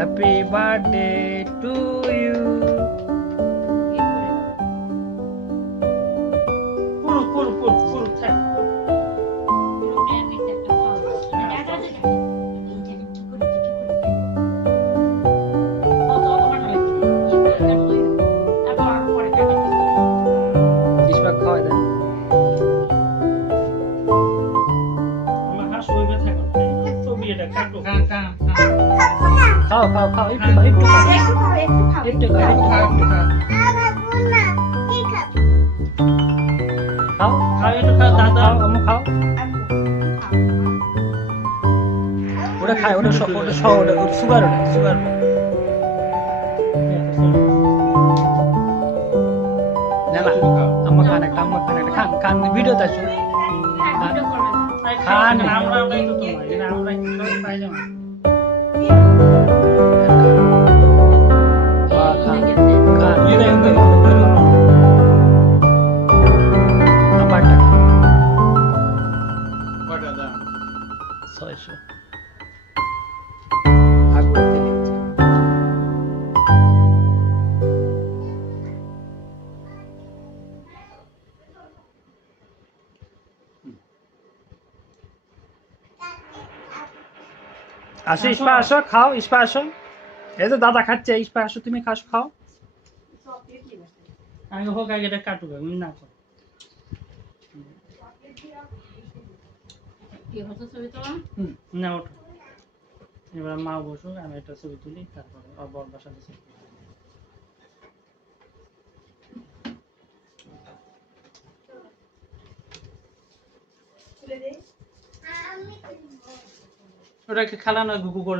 Happy birthday to you. পুরো পুরো পুরো পুরো থাক। ইসবাক খাওয়াই দেন। আমার হাঁস ওইভাবে থাকো ছবি এটা কাটো খাও খাও খাও, একটু খাও, একটু খাও, একটু খাও, একটু খাও, একটু খাও। খাও খাও একটু খাও দাদা খাও, আম্মু খাও। ওটা খায়, ওটা ওটা সহ, ওটা সুগার, ওটা সুগার। না না, আম্মা খান একটা, আম্মা খান একটা, খান খান, ভিডিওতে আসুন। খান আমরা আমরা একটু তোমার এটা আমরা একটু খাই না খান খান, এটা এমনি আমারটা কয়টা দাম? 600 ভাগ করতে দিচ্ছি। আসো ইস্পা, আসো খাও, ইস্পা আসো। এই তো দাদা খাচ্ছে, ইস্পা আসো, তুমি খাও, খাও। আগে হোক আগে এটা কাটুক আমি না খাও না ওঠো এবার মা বসুক আমি একটা ছবি তুলি তারপরে আবার বাসাতে ছবি ওটাকে খেলা না গুগু করে